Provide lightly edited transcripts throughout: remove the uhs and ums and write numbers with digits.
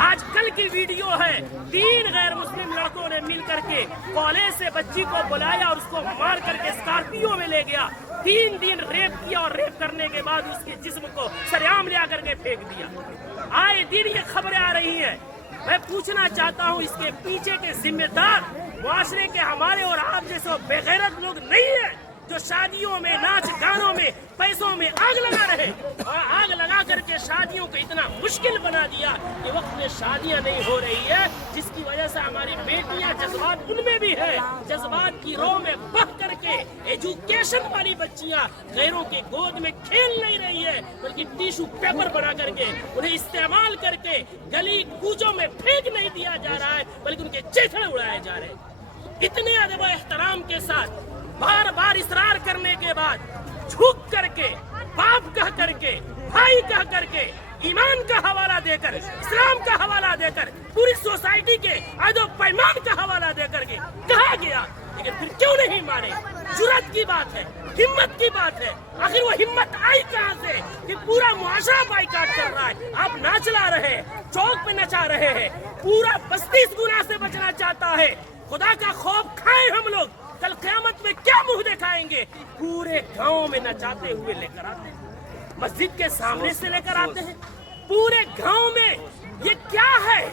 آج کل کی ویڈیو ہے، 3 غیر مسلم لڑکوں نے مل کر کے کالج سے بچی کو بلایا اور اس کو مار کر کے اسکارپیو میں لے گیا، 3 دن ریپ کیا اور ریپ کرنے کے بعد اس کے جسم کو سریعام لے کر کے پھینک دیا۔ آئے دن یہ خبریں آ رہی ہیں۔ میں پوچھنا چاہتا ہوں اس کے پیچھے کے ذمہ دار معاشرے کے ہمارے اور آپ جیسے بے غیرت لوگ نہیں ہیں جو شادیوں میں ناچ گانوں میں پیسوں میں آگ لگا رہے اور آگ لگا کر کے شادیوں کو اتنا مشکل بنا دیا کہ وقت میں شادیاں نہیں ہو رہی ہے، جس کی وجہ سے ہماری بیٹیاں جذبات ان میں بھی ہے، جذبات کی رو میں بہ کر کے ایجوکیشن والی بچیاں غیروں کے گود میں کھیل نہیں رہی ہے بلکہ ٹیشو پیپر بنا کر کے انہیں استعمال کر کے گلی کوچوں میں پھینک نہیں دیا جا رہا ہے بلکہ ان کے چیتھڑے اڑائے جا رہے ہیں۔ اتنے ادب و احترام کے ساتھ بار بار اصرار کرنے کے بعد جھک کر کے باپ کہہ کر کے بھائی کہہ کر کے ایمان کا حوالہ دے کر اسلام کا حوالہ دے کر پوری سوسائٹی کے عہد و پیمان کا حوالہ دے کر کے کہا گیا، لیکن پھر کیوں نہیں مانے؟ جرأت کی بات ہے، ہمت کی بات ہے۔ آخر وہ ہمت آئی کہاں سے کہ پورا معاشرہ بائیکاٹ کر رہا ہے، آپ ناچ لا رہے ہیں، چوک پہ نچا رہے ہیں، پورا بستی اس گناہ سے بچنا چاہتا ہے۔ خدا کا خوف کھائیں ہم لوگ، کل قیامت میں کیا منہ دکھائیں گے؟ پورے گاؤں میں نچاتے ہوئے لے کر آتے ہیں، مسجد کے سامنے سے لے کر آتے ہیں، پورے گاؤں میں۔ یہ کیا ہے؟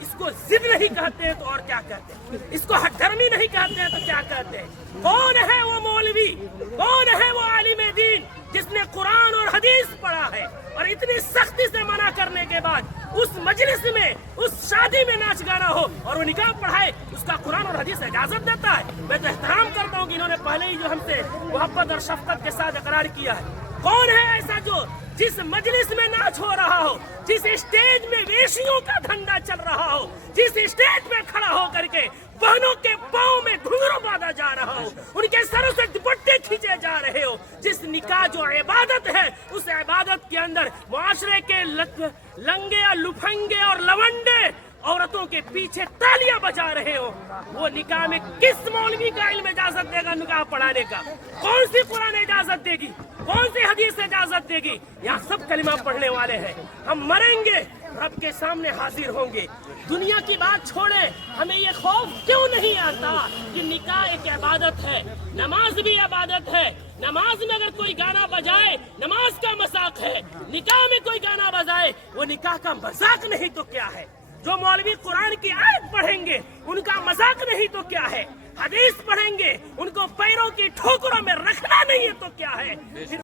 اس کو ضد نہیں کہتے ہیں تو اور کیا کہتے ہیں؟ اس کو ہٹ دھرمی نہیں کہتے ہیں تو کیا کہتے ہیں؟ کون ہے وہ مولوی، کون ہے وہ عالم دین جس نے قرآن اور حدیث پڑھا ہے اور اتنی سختی سے منع کرنے کے بعد اس مجلس میں اس شادی میں ناچ گانا ہو اور وہ نکاح پڑھائے، اس کا قرآن اور حدیث اجازت دیتا ہے؟ میں تو احترام کرتا ہوں کہ انہوں نے پہلے ہی جو ہم سے محبت اور شفقت کے ساتھ اقرار کیا ہے۔ کون ہے ایسا جو جس مجلس میں ناچ ہو رہا ہو، جس اسٹیج میں ویشیوں کا دھندا چل رہا ہو، جس اسٹیج میں کھڑا ہو کر کے بہنوں کے پاؤں میں گھنگرو باندھا جا رہا ہو، ان کے سروں سے دوپٹے کھینچے جا رہے ہو، جس نکاح جو عبادت ہے اس عبادت کے اندر معاشرے کے لنگے اور لفنگے اور لونڈے عورتوں کے پیچھے تالیاں بجا رہے ہو، وہ نکاح میں کس مولوی کا علم اجازت دے گا نکاح پڑھانے کا؟ کون سی قرآن اجازت دے گی؟ کون سی حدیث اجازت دے گی؟ یہاں سب کلمہ پڑھنے والے ہیں، ہم مریں گے رب کے سامنے حاضر ہوں گے۔ دنیا کی بات چھوڑے، ہمیں یہ خوف کیوں نہیں آتا کہ نکاح ایک عبادت ہے، نماز بھی عبادت ہے، نماز میں اگر کوئی گانا بجائے نماز کا مذاق ہے، نکاح میں کوئی گانا بجائے وہ نکاح کا مذاق نہیں تو کیا ہے؟ جو مولوی قرآن کی آیت پڑھیں گے ان کا مذاق نہیں تو کیا ہے؟ حدیث پڑھیں گے ان کو پیروں کی ٹھوکروں میں رکھنا نہیں ہے تو کیا ہے؟